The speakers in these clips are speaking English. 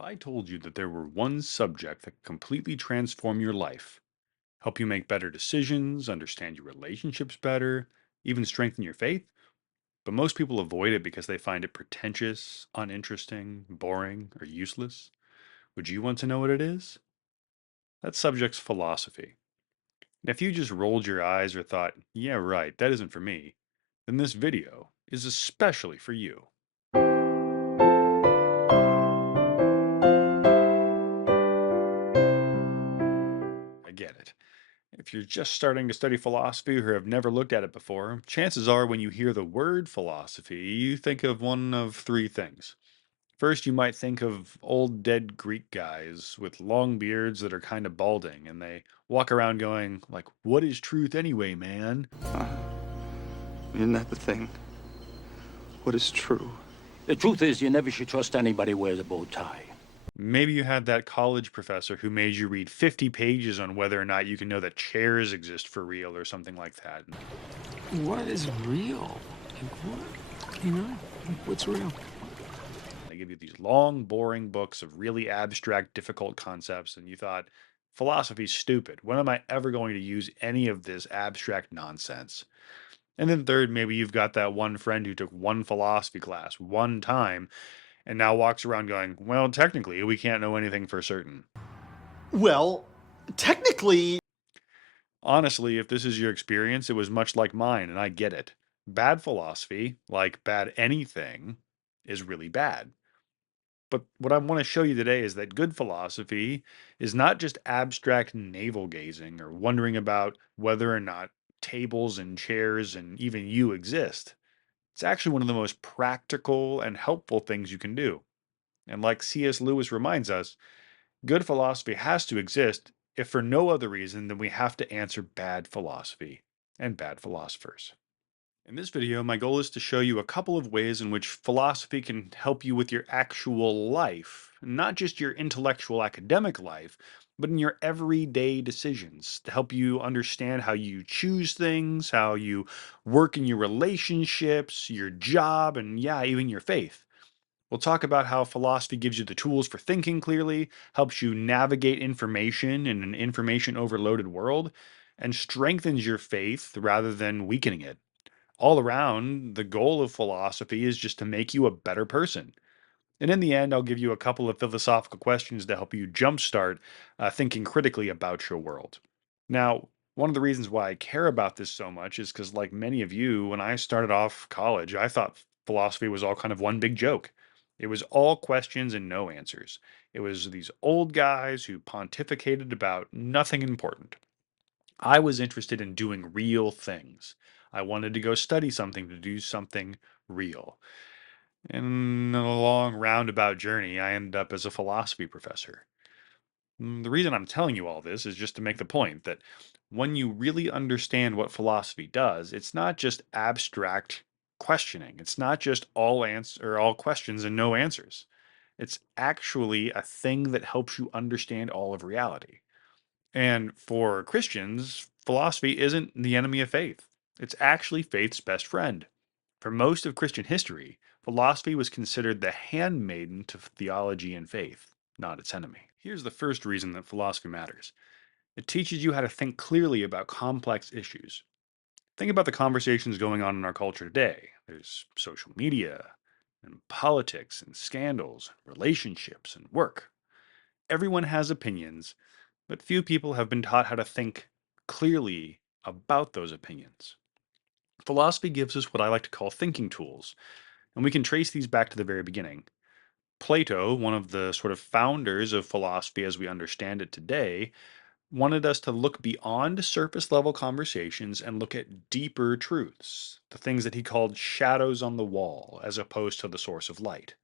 If I told you that there were one subject that could completely transform your life, help you make better decisions, understand your relationships better, even strengthen your faith, but most people avoid it because they find it pretentious, uninteresting, boring, or useless, would you want to know what it is? That subject's philosophy. And if you just rolled your eyes or thought, yeah, right, that isn't for me, then this video is especially for you. I get it. If you're just starting to study philosophy or have never looked at it before, chances are when you hear the word philosophy, you think of one of three things. First, you might think of old dead Greek guys with long beards that are kind of balding, and they walk around going, like, what is truth anyway, man? Isn't that the thing? What is true? The truth is, you never should trust anybody who wears a bow tie. Maybe you had that college professor who made you read 50 pages on whether or not you can know that chairs exist for real or something like that. What is real? Like what? What's real? They give you these long, boring books of really abstract, difficult concepts, and you thought, philosophy's stupid. When am I ever going to use any of this abstract nonsense? And then third, maybe you've got that one friend who took one philosophy class one time and now walks around going, well, technically, we can't know anything for certain. Well, technically, Honestly, if this is your experience, it was much like mine, and I get it. Bad philosophy, like bad anything, is really bad. But what I want to show you today is that good philosophy is not just abstract navel gazing or wondering about whether or not tables and chairs and even you exist. It's actually one of the most practical and helpful things you can do. And like C.S. Lewis reminds us, good philosophy has to exist if for no other reason than we have to answer bad philosophy and bad philosophers. In this video, my goal is to show you a couple of ways in which philosophy can help you with your actual life, not just your intellectual academic life, but in your everyday decisions to help you understand how you choose things, how you work in your relationships, your job, and yeah, even your faith. We'll talk about how philosophy gives you the tools for thinking clearly, helps you navigate information in an information overloaded world, and strengthens your faith rather than weakening it. All around, the goal of philosophy is just to make you a better person. And in the end, I'll give you a couple of philosophical questions to help you jumpstart thinking critically about your world. Now, one of the reasons why I care about this so much is because, like many of you, when I started off college, I thought philosophy was all kind of one big joke. It was all questions and no answers. It was these old guys who pontificated about nothing important. I was interested in doing real things. I wanted to go study something to do something real. In a long roundabout journey, I ended up as a philosophy professor. The reason I'm telling you all this is just to make the point that when you really understand what philosophy does, it's not just abstract questioning. It's not just all answer or all questions and no answers. It's actually a thing that helps you understand all of reality. And for Christians, philosophy isn't the enemy of faith. It's actually faith's best friend. For most of Christian history, philosophy was considered the handmaiden to theology and faith, not its enemy. Here's the first reason that philosophy matters: it teaches you how to think clearly about complex issues. Think about the conversations going on in our culture today. There's social media, and politics, and scandals, relationships, and work. Everyone has opinions, but few people have been taught how to think clearly about those opinions. Philosophy gives us what I like to call thinking tools, and we can trace these back to the very beginning. Plato, one of the sort of founders of philosophy as we understand it today, wanted us to look beyond surface level conversations and look at deeper truths, the things that he called shadows on the wall, as opposed to the source of light.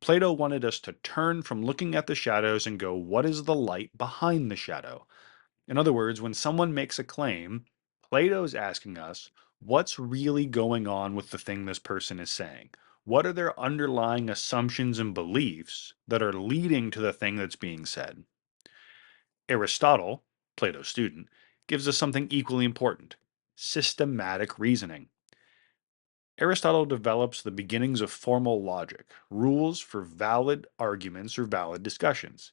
Plato wanted us to turn from looking at the shadows and go, what is the light behind the shadow? In other words, when someone makes a claim, Plato's asking us, what's really going on with the thing this person is saying? What are their underlying assumptions and beliefs that are leading to the thing that's being said? Aristotle, Plato's student, gives us something equally important: systematic reasoning. Aristotle develops the beginnings of formal logic, rules for valid arguments or valid discussions.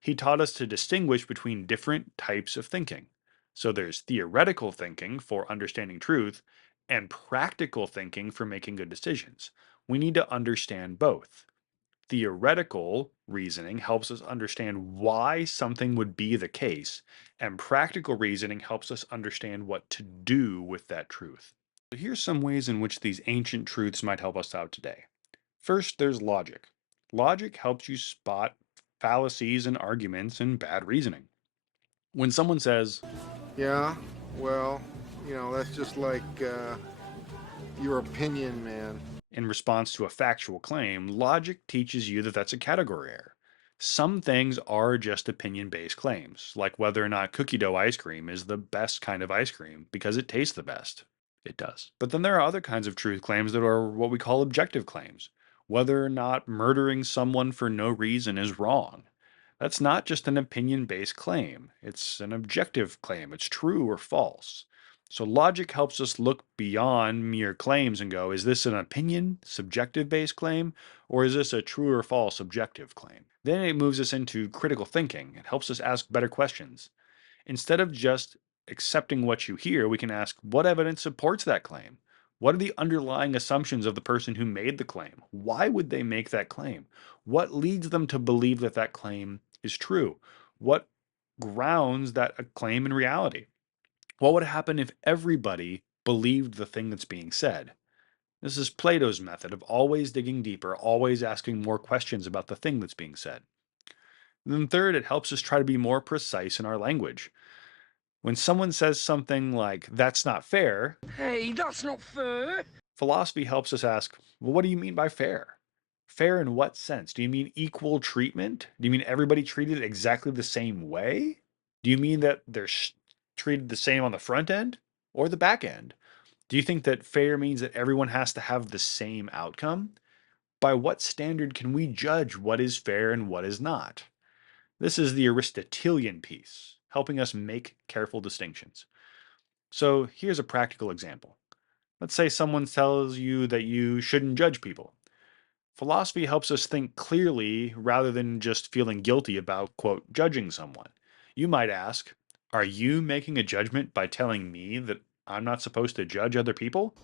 He taught us to distinguish between different types of thinking. So there's theoretical thinking for understanding truth and practical thinking for making good decisions. We need to understand both. Theoretical reasoning helps us understand why something would be the case, and practical reasoning helps us understand what to do with that truth. So here's some ways in which these ancient truths might help us out today. First, there's logic. Logic helps you spot fallacies and arguments and bad reasoning. When someone says, Yeah, well, that's just like your opinion, man. in response to a factual claim, logic teaches you that that's a category error. Some things are just opinion based claims, like whether or not cookie dough ice cream is the best kind of ice cream because it tastes the best. It does. But then there are other kinds of truth claims that are what we call objective claims. Whether or not murdering someone for no reason is wrong. That's not just an opinion based claim, it's an objective claim. It's true or false. So logic helps us look beyond mere claims and go, is this an opinion, subjective based claim, or is this a true or false objective claim? Then it moves us into critical thinking. It helps us ask better questions. Instead of just accepting what you hear, we can ask, what evidence supports that claim? What are the underlying assumptions of the person who made the claim? Why would they make that claim? What leads them to believe that that claim is true? What grounds that claim in reality? What would happen if everybody believed the thing that's being said? This is Plato's method of always digging deeper, always asking more questions about the thing that's being said. And then, third, it helps us try to be more precise in our language. When someone says something like, that's not fair, Hey, that's not fair. philosophy helps us ask, well, what do you mean by fair? Fair in what sense? Do you mean equal treatment? Do you mean everybody treated exactly the same way? Do you mean that they're treated the same on the front end or the back end? Do you think that fair means that everyone has to have the same outcome? By what standard can we judge what is fair and what is not? This is the Aristotelian piece, helping us make careful distinctions. So here's a practical example. Let's say someone tells you that you shouldn't judge people. Philosophy helps us think clearly rather than just feeling guilty about, quote, judging someone. You might ask, are you making a judgment by telling me that I'm not supposed to judge other people?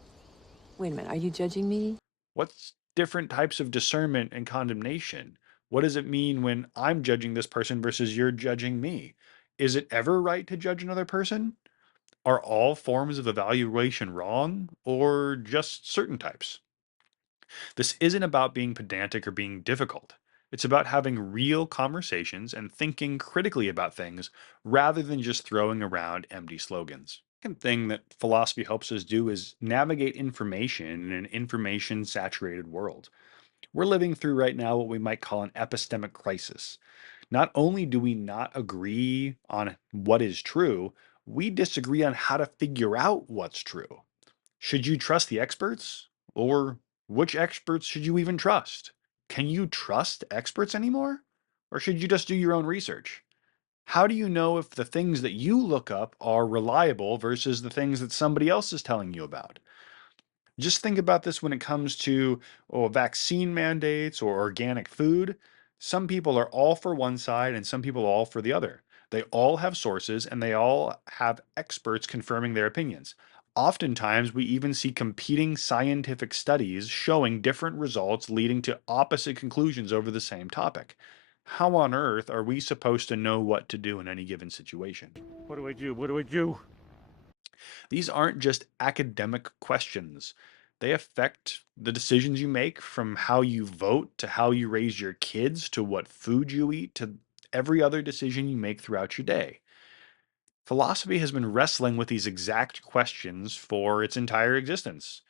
Wait a minute, are you judging me? What's different types of discernment and condemnation? What does it mean when I'm judging this person versus you're judging me? Is it ever right to judge another person? Are all forms of evaluation wrong or just certain types? This isn't about being pedantic or being difficult. It's about having real conversations and thinking critically about things rather than just throwing around empty slogans. Second thing that philosophy helps us do is navigate information in an information saturated world. We're living through right now what we might call an epistemic crisis. Not only do we not agree on what is true, we disagree on how to figure out what's true. Should you trust the experts? Or which experts should you even trust? Can you trust experts anymore? Or should you just do your own research? How do you know if the things that you look up are reliable versus the things that somebody else is telling you about? Just think about this when it comes to vaccine mandates or organic food. Some people are all for one side and some people are all for the other. They all have sources and they all have experts confirming their opinions. Oftentimes, we even see competing scientific studies showing different results leading to opposite conclusions over the same topic. How on earth are we supposed to know what to do in any given situation? What do I do? What do I do? These aren't just academic questions. They affect the decisions you make from how you vote to how you raise your kids to what food you eat to every other decision you make throughout your day. Philosophy has been wrestling with these exact questions for its entire existence.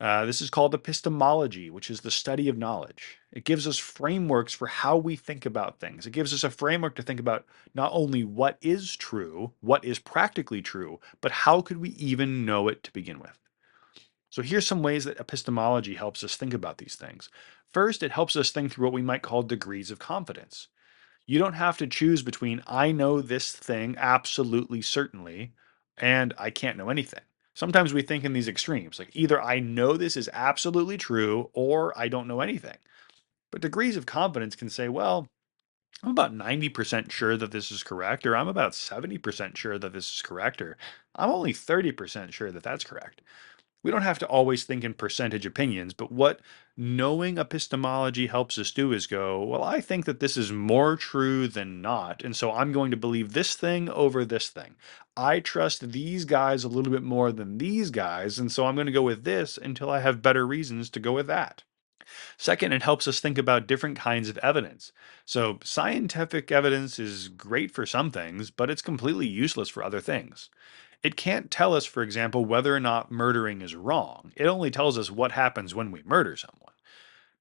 This is called epistemology, which is the study of knowledge. It gives us frameworks for how we think about things. It gives us a framework to think about not only what is true, what is practically true, but how could we even know it to begin with. So here's some ways that epistemology helps us think about these things. First, it helps us think through what we might call degrees of confidence. You don't have to choose between I know this thing absolutely certainly and I can't know anything. Sometimes we think in these extremes, like either I know this is absolutely true or I don't know anything. But degrees of confidence can say, well, I'm about 90% sure that this is correct, or I'm about 70% sure that this is correct, or I'm only 30% sure that that's correct. We don't have to always think in percentage opinions, but what knowing epistemology helps us do is go, well, I think that this is more true than not, and so I'm going to believe this thing over this thing. I trust these guys a little bit more than these guys, and so I'm going to go with this until I have better reasons to go with that. Second, it helps us think about different kinds of evidence. So, scientific evidence is great for some things, but it's completely useless for other things. It can't tell us, for example, whether or not murdering is wrong. It only tells us what happens when we murder someone.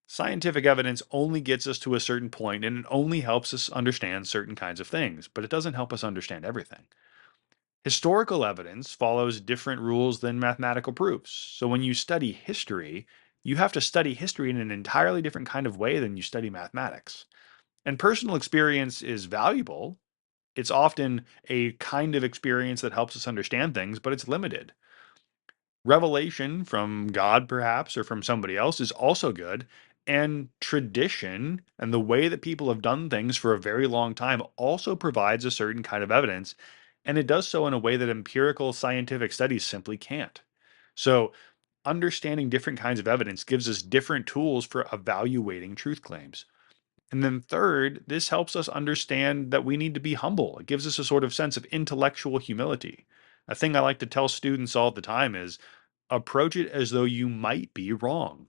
Scientific evidence only gets us to a certain point and it only helps us understand certain kinds of things, but it doesn't help us understand everything. Historical evidence follows different rules than mathematical proofs. So when you study history, you have to study history in an entirely different kind of way than you study mathematics. And personal experience is valuable. It's often a kind of experience that helps us understand things, but it's limited. Revelation from God, perhaps, or from somebody else is also good. And tradition and the way that people have done things for a very long time also provides a certain kind of evidence. And it does so in a way that empirical scientific studies simply can't. So, understanding different kinds of evidence gives us different tools for evaluating truth claims. And then, third, this helps us understand that we need to be humble. It gives us a sort of sense of intellectual humility. A thing I like to tell students all the time is approach it as though you might be wrong.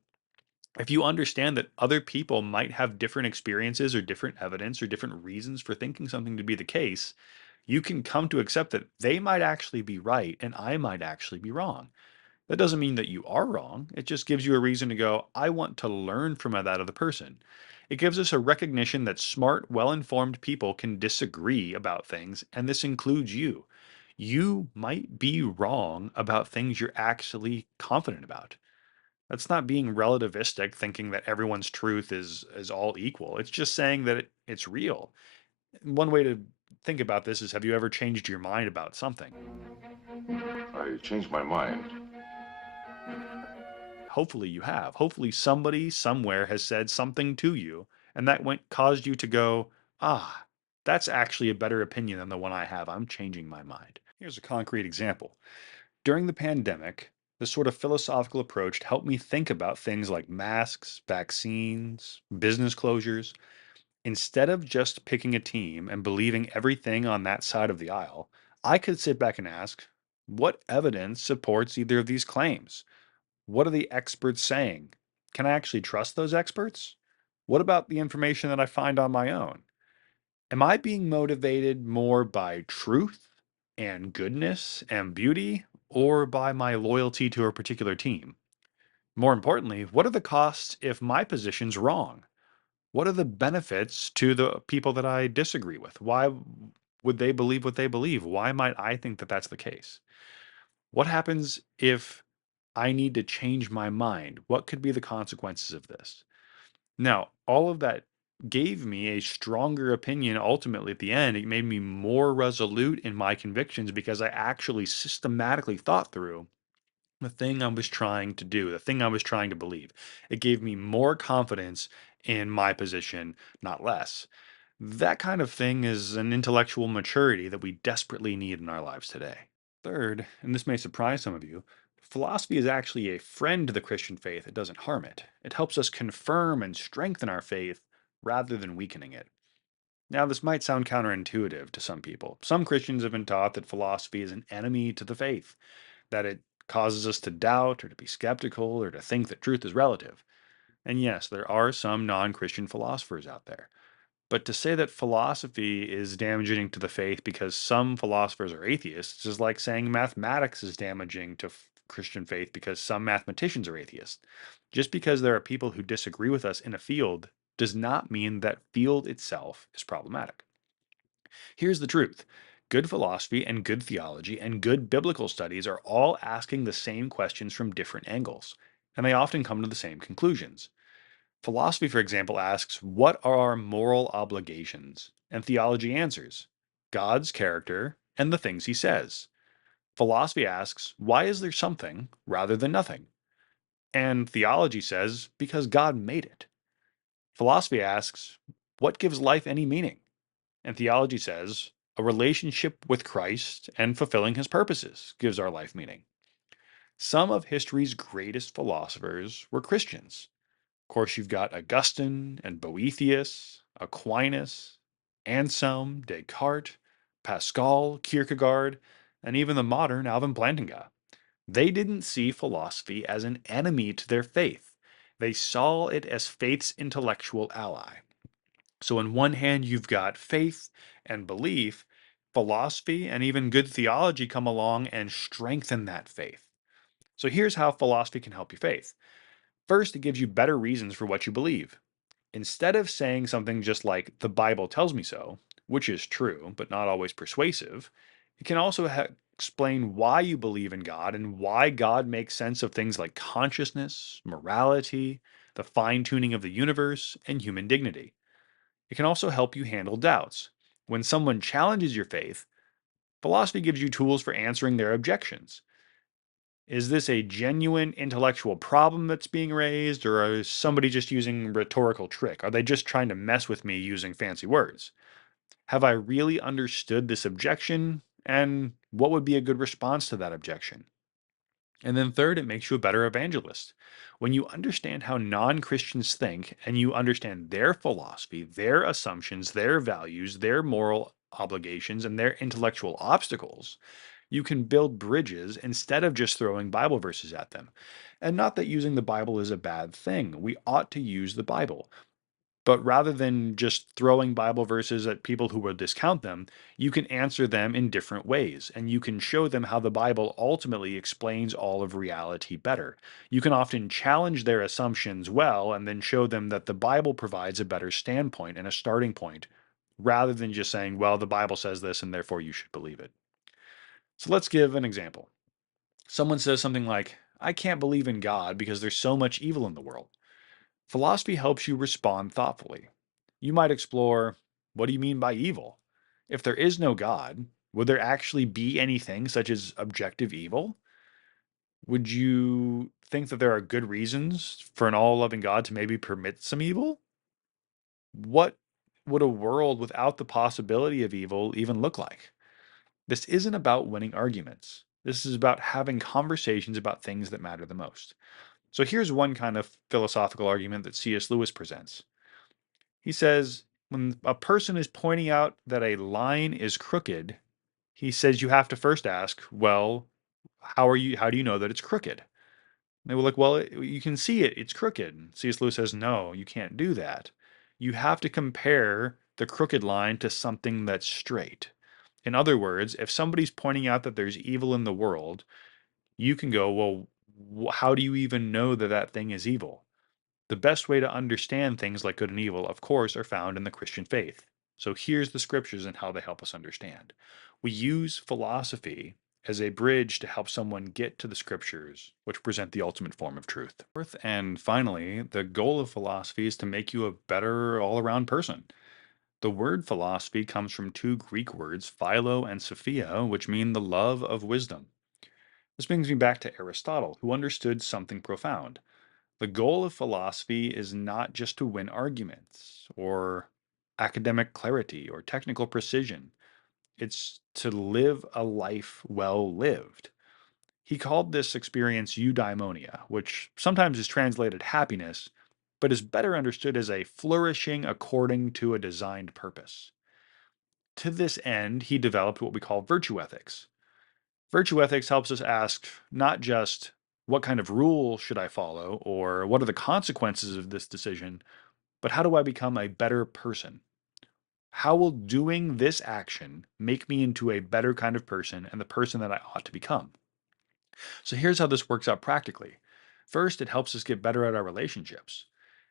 If you understand that other people might have different experiences or different evidence or different reasons for thinking something to be the case, you can come to accept that they might actually be right and I might actually be wrong. That doesn't mean that you are wrong. It just gives you a reason to go, I want to learn from that other person. It gives us a recognition that smart, well informed people can disagree about things, and this includes you. You might be wrong about things you're actually confident about. That's not being relativistic, thinking that everyone's truth is all equal. It's just saying that it's real. One way to think about this is have you ever changed your mind about something? I changed my mind. Hopefully you have. Hopefully somebody somewhere has said something to you and that went caused you to go, "Ah, that's actually a better opinion than the one I have. I'm changing my mind." Here's a concrete example. During the pandemic, this sort of philosophical approach helped me think about things like masks, vaccines, business closures. Instead of just picking a team and believing everything on that side of the aisle, I could sit back and ask, what evidence supports either of these claims? What are the experts saying? Can I actually trust those experts? What about the information that I find on my own? Am I being motivated more by truth and goodness and beauty or by my loyalty to a particular team? More importantly, what are the costs if my position's wrong? What are the benefits to the people that I disagree with? Why would they believe what they believe? Why might I think that that's the case? What happens if I need to change my mind? What could be the consequences of this? Now, all of that gave me a stronger opinion ultimately at the end. It made me more resolute in my convictions because I actually systematically thought through the thing I was trying to do, the thing I was trying to believe. It gave me more confidence in my position, not less. That kind of thing is an intellectual maturity that we desperately need in our lives today. Third, and this may surprise some of you, philosophy is actually a friend to the Christian faith. It doesn't harm it. It helps us confirm and strengthen our faith rather than weakening it. Now, this might sound counterintuitive to some people. Some Christians have been taught that philosophy is an enemy to the faith, that it causes us to doubt or to be skeptical or to think that truth is relative. And yes, there are some non Christian philosophers out there. But to say that philosophy is damaging to the faith because some philosophers are atheists is like saying mathematics is damaging to Christian faith because some mathematicians are atheists. Just because there are people who disagree with us in a field does not mean that field itself is problematic. Here's the truth. Good philosophy and good theology and good biblical studies are all asking the same questions from different angles, and they often come to the same conclusions. Philosophy, for example, asks, what are our moral obligations? And theology answers, God's character and the things he says. Philosophy asks, why is there something rather than nothing? And theology says, because God made it. Philosophy asks, what gives life any meaning? And theology says, a relationship with Christ and fulfilling his purposes gives our life meaning. Some of history's greatest philosophers were Christians. Of course, you've got Augustine and Boethius, Aquinas, Anselm, Descartes, Pascal, Kierkegaard, and even the modern Alvin Plantinga. They didn't see philosophy as an enemy to their faith. They saw it as faith's intellectual ally. So, on one hand, you've got faith and belief, philosophy, and even good theology come along and strengthen that faith. So, here's how philosophy can help your faith. First, it gives you better reasons for what you believe. Instead of saying something just like, the Bible tells me so, which is true, but not always persuasive, it can also explain why you believe in God and why God makes sense of things like consciousness, morality, the fine tuning of the universe, and human dignity. It can also help you handle doubts. When someone challenges your faith, philosophy gives you tools for answering their objections. Is this a genuine intellectual problem that's being raised, or is somebody just using rhetorical trick? Are they just trying to mess with me using fancy words? Have I really understood this objection? And what would be a good response to that objection? And then third, it makes you a better evangelist. When you understand how non Christians think and you understand their philosophy, their assumptions, their values, their moral obligations, and their intellectual obstacles, you can build bridges instead of just throwing Bible verses at them. And not that using the Bible is a bad thing. We ought to use the Bible. But rather than just throwing Bible verses at people who will discount them, you can answer them in different ways, and you can show them how the Bible ultimately explains all of reality better. You can often challenge their assumptions well, and then show them that the Bible provides a better standpoint and a starting point, rather than just saying, well, the Bible says this, and therefore you should believe it. So let's give an example. Someone says something like, I can't believe in God because there's so much evil in the world. Philosophy helps you respond thoughtfully. You might explore, what do you mean by evil? If there is no God, would there actually be anything such as objective evil? Would you think that there are good reasons for an all loving God to maybe permit some evil? What would a world without the possibility of evil even look like? This isn't about winning arguments. This is about having conversations about things that matter the most. So here's one kind of philosophical argument that C.S. Lewis presents. He says, when a person is pointing out that a line is crooked, he says you have to first ask, well, how do you know that it's crooked? And they were like, well, you can see it, it's crooked. And C.S. Lewis says, no, you can't do that. You have to compare the crooked line to something that's straight. In other words, if somebody's pointing out that there's evil in the world, you can go, well, how do you even know that that thing is evil? The best way to understand things like good and evil, of course, are found in the Christian faith. So here's the scriptures and how they help us understand. We use philosophy as a bridge to help someone get to the scriptures, which present the ultimate form of truth. Fourth, and finally, the goal of philosophy is to make you a better all around person. The word philosophy comes from two Greek words, philo and sophia, which mean the love of wisdom. This brings me back to Aristotle, who understood something profound. The goal of philosophy is not just to win arguments or academic clarity or technical precision. It's to live a life well lived. He called this experience eudaimonia, which sometimes is translated happiness, but is better understood as a flourishing according to a designed purpose. To this end, he developed what we call virtue ethics. Virtue ethics helps us ask not just what kind of rule should I follow or what are the consequences of this decision, but how do I become a better person? How will doing this action make me into a better kind of person and the person that I ought to become? So here's how this works out practically. First, it helps us get better at our relationships.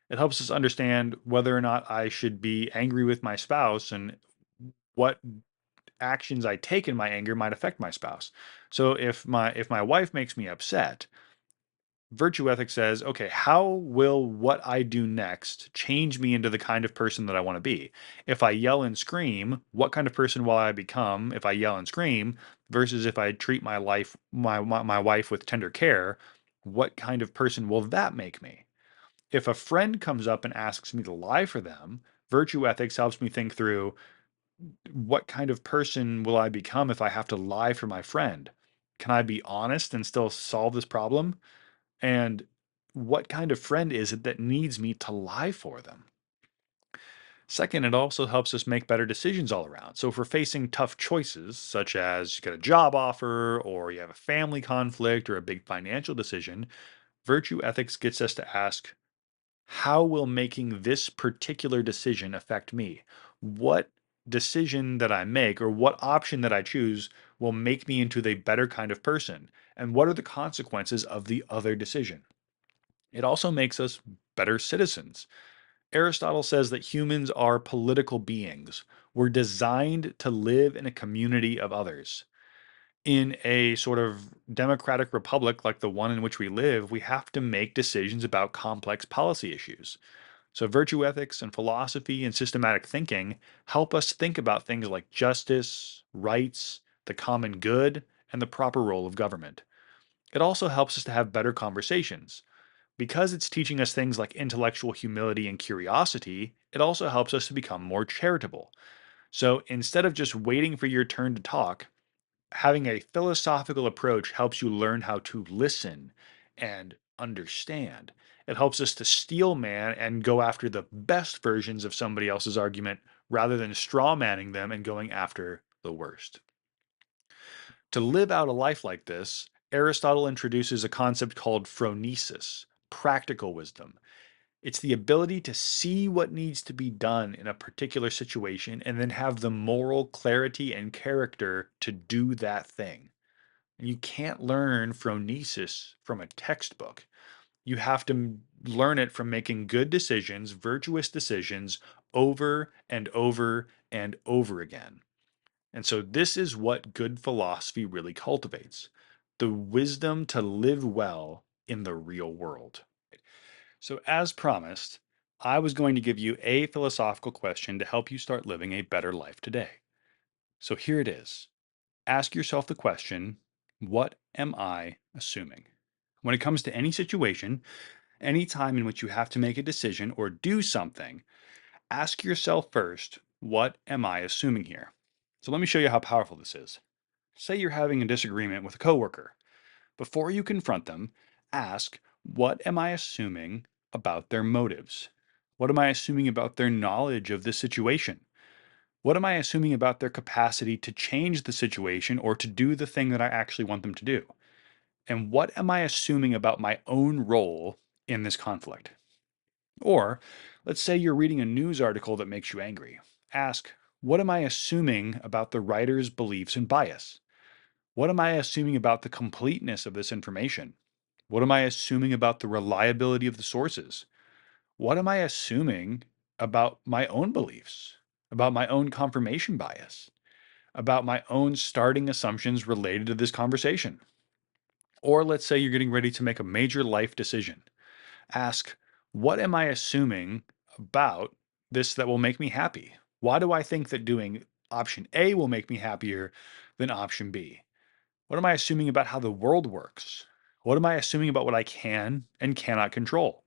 It helps us understand whether or not I should be angry with my spouse and what actions I take in my anger might affect my spouse. So if my wife makes me upset, Virtue ethics says, okay, how will what I do next change me into the kind of person that I want to be? If I yell and scream, what kind of person will I become if I yell and scream versus if I treat my wife with tender care, what kind of person will that make me? If a friend comes up and asks me to lie for them, virtue ethics helps me think through what kind of person will I become if I have to lie for my friend? Can I be honest and still solve this problem? And what kind of friend is it that needs me to lie for them? Second, it also helps us make better decisions all around. So if we're facing tough choices, such as you get a job offer, or you have a family conflict, or a big financial decision, virtue ethics gets us to ask, how will making this particular decision affect me? What decision that I make, or what option that I choose, will make me into the better kind of person? And what are the consequences of the other decision? It also makes us better citizens. Aristotle says that humans are political beings. We're designed to live in a community of others. In a sort of democratic republic like the one in which we live, we have to make decisions about complex policy issues. So, virtue ethics and philosophy and systematic thinking help us think about things like justice, rights, the common good, and the proper role of government. It also helps us to have better conversations. Because it's teaching us things like intellectual humility and curiosity, it also helps us to become more charitable. So instead of just waiting for your turn to talk, having a philosophical approach helps you learn how to listen and understand. It helps us to steel man and go after the best versions of somebody else's argument rather than straw manning them and going after the worst. To live out a life like this, Aristotle introduces a concept called phronesis, practical wisdom. It's the ability to see what needs to be done in a particular situation and then have the moral clarity and character to do that thing. You can't learn phronesis from a textbook. You have to learn it from making good decisions, virtuous decisions, over and over and over again. And so, this is what good philosophy really cultivates: the wisdom to live well in the real world. So, as promised, I was going to give you a philosophical question to help you start living a better life today. So, here it is. Ask yourself the question, what am I assuming? When it comes to any situation, any time in which you have to make a decision or do something, ask yourself first, what am I assuming here? So, let me show you how powerful this is. Say you're having a disagreement with a coworker. Before you confront them, ask, what am I assuming about their motives? What am I assuming about their knowledge of the situation? What am I assuming about their capacity to change the situation or to do the thing that I actually want them to do? And what am I assuming about my own role in this conflict? Or let's say you're reading a news article that makes you angry. Ask, what am I assuming about the writer's beliefs and bias? What am I assuming about the completeness of this information? What am I assuming about the reliability of the sources? What am I assuming about my own beliefs, about my own confirmation bias, about my own starting assumptions related to this conversation? Or let's say you're getting ready to make a major life decision. Ask, what am I assuming about this that will make me happy? Why do I think that doing option A will make me happier than option B? What am I assuming about how the world works? What am I assuming about what I can and cannot control?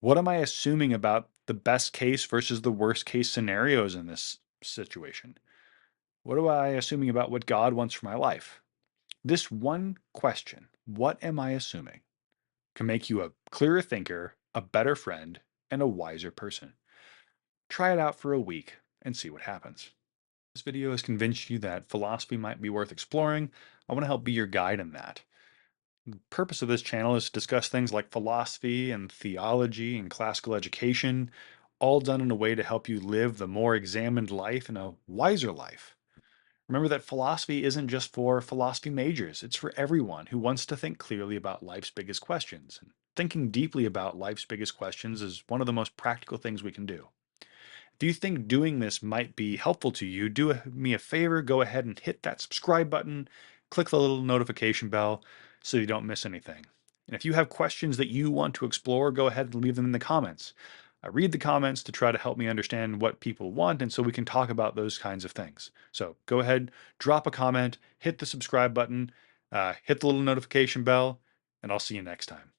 What am I assuming about the best case versus the worst case scenarios in this situation? What am I assuming about what God wants for my life? This one question, what am I assuming, can make you a clearer thinker, a better friend, and a wiser person. Try it out for a week and see what happens. This video has convinced you that philosophy might be worth exploring. I want to help be your guide in that. The purpose of this channel is to discuss things like philosophy and theology and classical education, all done in a way to help you live the more examined life and a wiser life. Remember that philosophy isn't just for philosophy majors, it's for everyone who wants to think clearly about life's biggest questions. And thinking deeply about life's biggest questions is one of the most practical things we can do. If you think doing this might be helpful to you, me a favor, go ahead and hit that subscribe button, click the little notification bell so you don't miss anything. And if you have questions that you want to explore, go ahead and leave them in the comments. I read the comments to try to help me understand what people want, and so we can talk about those kinds of things. So go ahead, drop a comment, hit the subscribe button, hit the little notification bell, and I'll see you next time.